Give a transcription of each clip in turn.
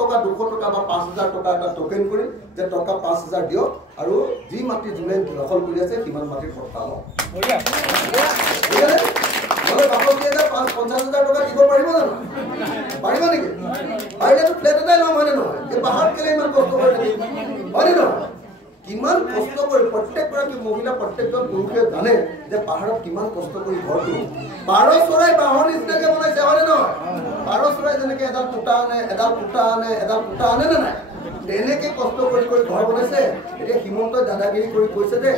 টকা 200 টকা বা 5000 টকা এটা টোকেন কৰি যে টকা 5000 দিও আৰু যি মাটি জুলাই দখল কৰি আছে কিমান মাটিৰ সত্তা লও বলে বাপক দিয়ে 50000 টকা দিব পাৰিব জানো পাৰিব নেকি পাৰিলেতো ফ্লেট এটাই লম হয় নহয় এই পাহাৰ কেলে ইমান কষ্ট কৰি থাকি হয় নহয় কিমান কষ্ট কৰি প্ৰত্যেকগৰাকী মহিলা প্ৰত্যেকজন পুৰুষে জানে যে পাহাৰত কিমান কষ্ট কৰি ঘৰ তোলে পাৰ চৰাই বাহৰ নিচিনাকে বনাইছে হয় নহয় পাৰ চৰাই যেনেকে এডাল কুটা আনে নে নাই তেনেকে কষ্ট কৰি ঘৰ বনাইছে এতিয়া হিমন্তই দাদাগিৰি কৰি কৈছে যে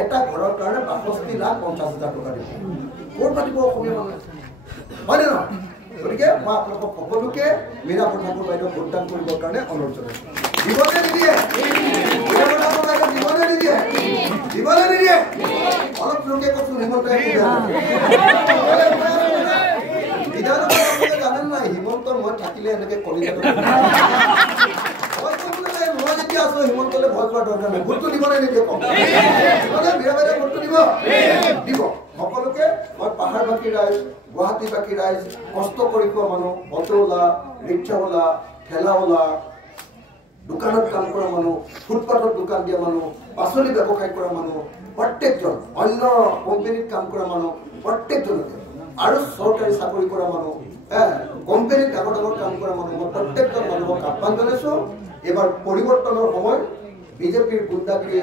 এটা ঘৰৰ কাৰণে 65,50,000 টকা দিব ক'ত পাতিব অসমীয়া মানুহে হয় নে নহয় গতিকে মই আপোনালোকক সকলোকে মীৰা ঠাকুৰ বাইদেউ ভোটদান কৰিবৰ কাৰণে অনুৰোধ জনাইছোঁ দিবনে নিদিয়ে অলপ লোকে কচোন হিমন্ত জানেন নাই হিমন্ত মই থাকিলে এনেকে কলিজাটো মই যেতিয়া আছো হিমন্তলৈ ভয় কৰা দৰকাৰ নাই ভোটটো দিবনে নিদিয়ে কম মীৰা বাইদেউ ভোটটো দিব সকলোকে মই পাহাৰবাসী ৰাইজ গুৱাহাটীবাসী ৰাইজ কষ্ট কৰি খোৱা মানুহ অটোলা ৰিক্সাৱালা ঠেলাৱালা দোকানত কাম কৰা মানুহ ফুটপাথত দোকান দিয়া মানুহ পাচলি ব্যৱসায় কৰা মানুহ প্ৰত্যেকজন অন্য কোম্পানীত কাম কৰা মানুহ প্ৰত্যেকজনকে আৰু চৰকাৰী চাকৰি কৰা মানুহ কোম্পানীত ডাঙৰ কাম কৰা মানুহ মই প্ৰত্যেকজন মানুহক আহ্বান জনাইছোঁ এবাৰ পৰিৱৰ্তনৰ সময় বিজেপিৰ গুণ্ডাগিৰি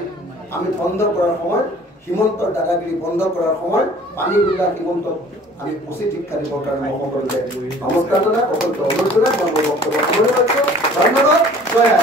আমি বন্ধ কৰাৰ সময় হিমন্তৰ দাদাগিৰি বন্ধ কৰাৰ সময় পানী গুণ্ডা হিমন্তক আমি উচিত শিক্ষা দিবৰ কাৰণে মই সকলোকে নমস্কাৰ জনাই সকলোকে অনুৰোধ জনাই মই বক্তব্য ধন্যবাদ জয়